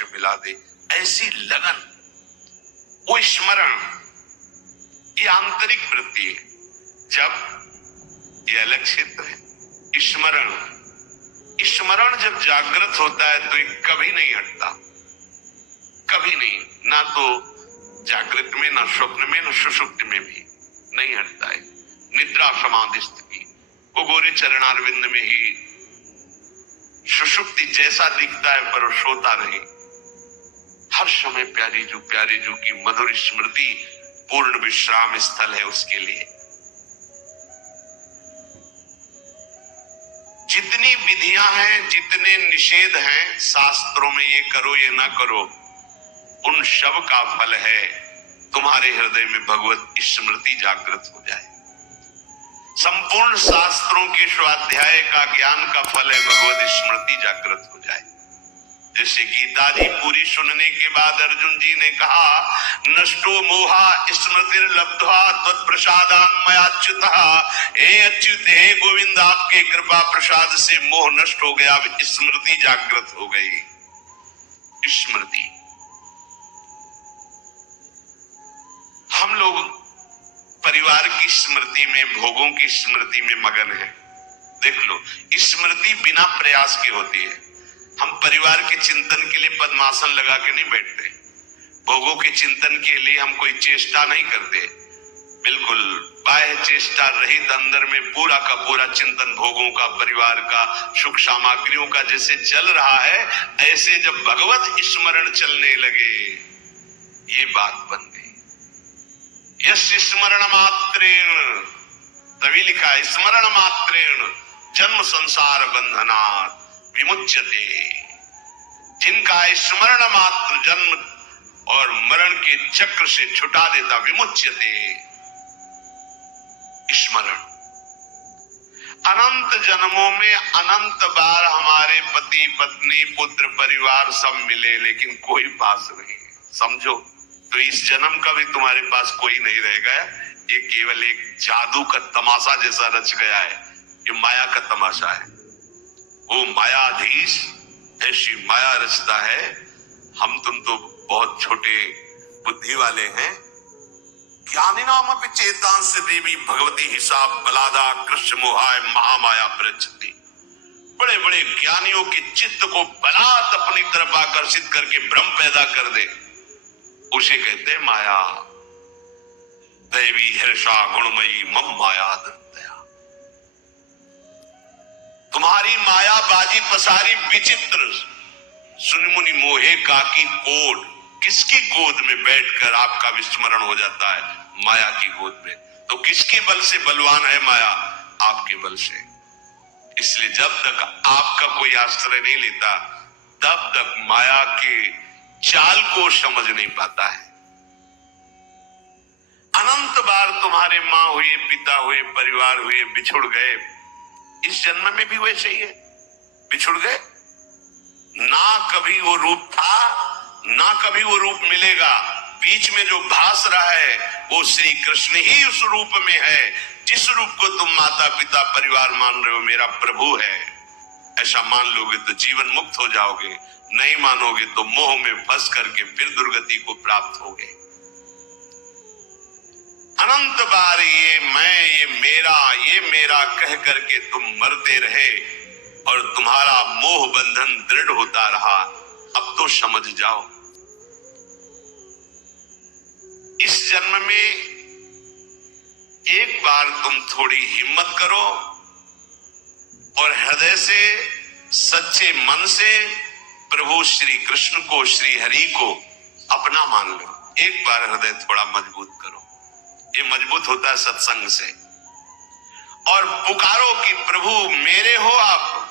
से मिला दे, ऐसी लगन, वो स्मरण, ये आंतरिक वृत्ति है। जब ये अलग क्षेत्र है, स्मरण, स्मरण जब जागृत होता है तो ये कभी नहीं हटता, कभी नहीं, ना तो जागृत में, ना स्वप्न में, ना सुषुप्ति में भी नहीं हटता है। निद्रा समाधि स्थिति, वो गोरे चरणारविंद में ही सुषुप्ति जैसा दिखता है पर वो सोता नहीं। हर समय प्यारी जू की मधुर स्मृति पूर्ण विश्राम स्थल है उसके लिए। जितनी विधियां हैं, जितने निषेध हैं शास्त्रों में, ये करो ये ना करो, उन सब का फल है तुम्हारे हृदय में भगवत स्मृति जागृत हो जाए। संपूर्ण शास्त्रों के स्वाध्याय का, ज्ञान का फल है भगवत स्मृति जागृत हो जाए। जैसे गीता जी पूरी सुनने के बाद अर्जुन जी ने कहा, नष्टो मोहा स्मृतिर्लब्ध्वा त्वत्प्रसादान् मयाच्युतः। हे अच्युत, हे गोविंद, आपके कृपा प्रसाद से मोह नष्ट हो गया, स्मृति जागृत हो गई। स्मृति, हम लोग परिवार की स्मृति में, भोगों की स्मृति में मगन है। देख लो, स्मृति बिना प्रयास के होती है। हम परिवार के चिंतन के लिए पद्मासन लगा के नहीं बैठते, भोगों के चिंतन के लिए हम कोई चेष्टा नहीं करते। बिल्कुल बाह्य चेष्टा रहित अंदर में पूरा का पूरा चिंतन भोगों का, परिवार का, सुख सामग्रियों का जैसे चल रहा है, ऐसे जब भगवत स्मरण चलने लगे, ये बात बन गई। यश स्मरण मात्रेण, तभी लिखा है स्मरण मात्रेण जन्म संसार बंधनात् विमुच्यते। जिनका स्मरण मात्र जन्म और मरण के चक्र से छुटा देता, विमुच्यते। स्मरण, अनंत जन्मों में अनंत बार हमारे पति पत्नी पुत्र परिवार सब मिले, लेकिन कोई पास नहीं, समझो। तो इस जन्म का भी तुम्हारे पास कोई नहीं रहेगा। ये केवल एक जादू का तमाशा जैसा रच गया है, ये माया का तमाशा है। वो मायाधीश ऐसी माया रचता है। हम तुम तो बहुत छोटे बुद्धि वाले हैं। ज्ञानिनामपि चेतांस देवी भगवती हिसाब बलादा कृष्ण मोहाय महामाया प्रचति। बड़े बड़े ज्ञानियों के चित्त को बलात् अपनी तरफ आकर्षित करके भ्रम पैदा कर दे, उसे कहते हैं माया। दैवी हर्षा गुणमयी मम माया दया। तुम्हारी माया बाजी पसारी विचित्र, सुनिमुनि मोहे काकी कोड। किसकी गोद में बैठकर आपका विस्मरण हो जाता है? माया की गोद में। तो किसके बल से बलवान है माया? आपके बल से। इसलिए जब तक आपका कोई आश्रय नहीं लेता, तब तक माया के चाल को समझ नहीं पाता है। अनंत बार तुम्हारे माँ हुए, पिता हुए, परिवार हुए, बिछुड़ गए। इस जन्म में भी वैसे ही है, बिछुड़ गए। ना कभी वो रूप था, ना कभी वो रूप मिलेगा। बीच में जो भास रहा है वो श्री कृष्ण ही उस रूप में है। जिस रूप को तुम माता पिता परिवार मान रहे हो, मेरा प्रभु है, ऐसा मान लोगे तो जीवन मुक्त हो जाओगे। नहीं मानोगे तो मोह में फंस करके फिर दुर्गति को प्राप्त होगे। अनंत बार ये मैं, ये मेरा कह करके तुम मरते रहे और तुम्हारा मोह बंधन दृढ़ होता रहा। अब तो समझ जाओ, इस जन्म में एक बार तुम थोड़ी हिम्मत करो और हृदय से, सच्चे मन से प्रभु श्री कृष्ण को, श्री हरि को अपना मान लो। एक बार हृदय थोड़ा मजबूत करो। ये मजबूत होता है सत्संग से। और पुकारो कि प्रभु मेरे हो आप,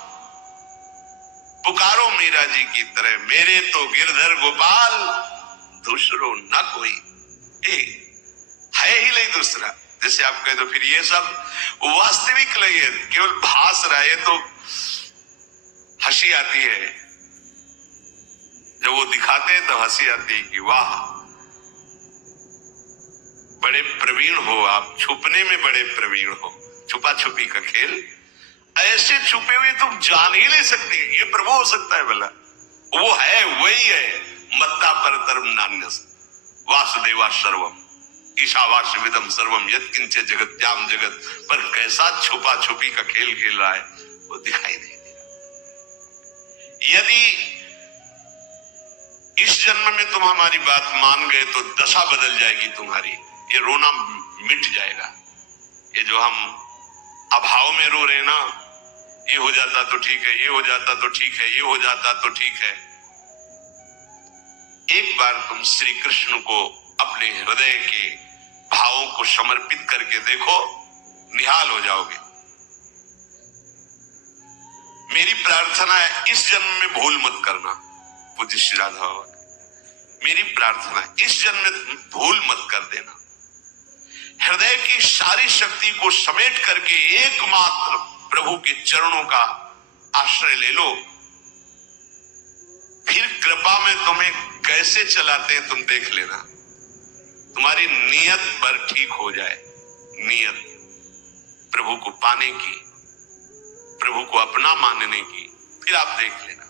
पुकारो मीरा जी की तरह, मेरे तो गिरधर गोपाल दूसरो न कोई। है ही नहीं दूसरा। जैसे आप कहे तो फिर ये सब वास्तविक नहीं है, केवल भास रहा है। तो हंसी आती है जब वो दिखाते हैं, तो हंसी आती है कि वाह बड़े प्रवीण हो आप, छुपने में बड़े प्रवीण हो। छुपा छुपी का खेल, ऐसे छुपे हुए तुम जान ही नहीं सकती। ये प्रभु हो सकता है भला? वो है, वही है। मत्ता परतरम नान्यस् वासुदेवा सर्वम ईशावास्यविदम सर्वम यत्किंच जगत्याम जगत। पर कैसा छुपा छुपी का खेल खेल रहा है वो दिखाई नहीं दे रहा। यदि इस जन्म में तुम हमारी बात मान गए तो दशा बदल जाएगी तुम्हारी, ये रोना मिट जाएगा। ये जो हम अभाव में रो रहे ना, ये हो जाता तो ठीक है, ये हो जाता तो ठीक है, ये हो जाता तो ठीक है। एक बार तुम श्री कृष्ण को अपने हृदय के भावों को समर्पित करके देखो, निहाल हो जाओगे। मेरी प्रार्थना है इस जन्म में भूल मत करना। पूज्य श्री राधा बाबा, मेरी प्रार्थना है इस जन्म में भूल मत कर देना। हृदय की सारी शक्ति को समेट करके एकमात्र प्रभु के चरणों का आश्रय ले लो। फिर कृपा में तुम्हें कैसे चलाते हैं तुम देख लेना। तुम्हारी नीयत पर ठीक हो जाए, नीयत प्रभु को पाने की, प्रभु को अपना मानने की, फिर आप देख लेना।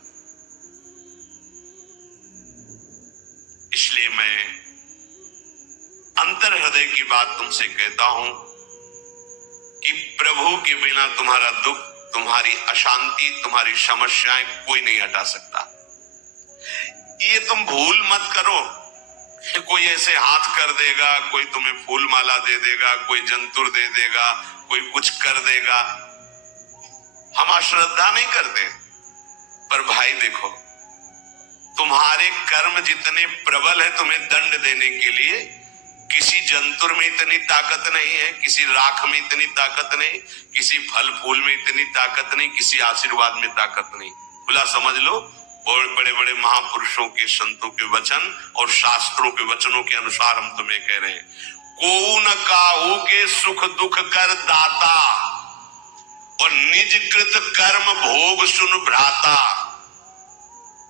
इसलिए मैं अंतर हृदय की बात तुमसे कहता हूं कि प्रभु के बिना तुम्हारा दुख, तुम्हारी अशांति, तुम्हारी समस्याएं कोई नहीं हटा सकता। ये तुम भूल मत करो कि कोई ऐसे हाथ कर देगा, कोई तुम्हें फूल माला दे देगा, कोई जंतुर दे देगा, कोई कुछ कर देगा। हम अश्रद्धा नहीं करते, पर भाई देखो, तुम्हारे कर्म जितने प्रबल है तुम्हें दंड देने के लिए, किसी जंतुर में इतनी ताकत नहीं है, किसी राख में इतनी ताकत नहीं, किसी फल फूल में इतनी ताकत नहीं, किसी आशीर्वाद में ताकत नहीं। खुला समझ लो, बड़े बड़े महापुरुषों के, संतों के वचन और शास्त्रों के वचनों के अनुसार हम तुम्हें कह रहे हैं, को न काहू के सुख दुख कर दाता और निज कृत कर्म भोग सुन भ्राता।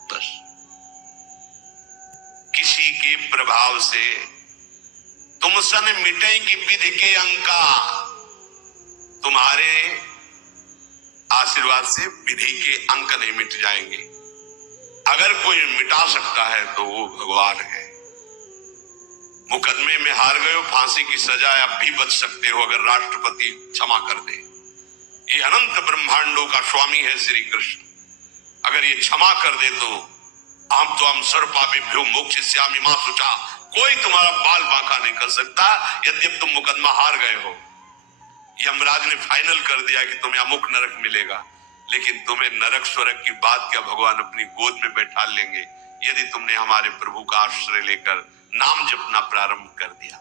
बस किसी के प्रभाव से तुम सन मिटेगी विधि के अंका। तुम्हारे आशीर्वाद से विधि के अंक नहीं मिट जाएंगे। अगर कोई मिटा सकता है तो वो भगवान है। मुकदमे में हार गए हो, फांसी की सजा अब भी बच सकते हो अगर राष्ट्रपति क्षमा कर दे। ये अनंत ब्रह्मांडों का स्वामी है श्री कृष्ण। अगर ये क्षमा कर दे तो हम सर्वपापेभ्यो मोक्षयिष्यामि मा शुचा, कोई तुम्हारा बाल बांका नहीं कर सकता। यद्यपि तुम मुकदमा हार गए हो, यमराज ने फाइनल कर दिया कि तुम्हें अमुक नरक मिलेगा, लेकिन तुम्हें नरक स्वर्ग की बात क्या भगवान अपनी गोद में बैठा लेंगे यदि तुमने हमारे प्रभु का आश्रय लेकर नाम जपना प्रारंभ कर दिया।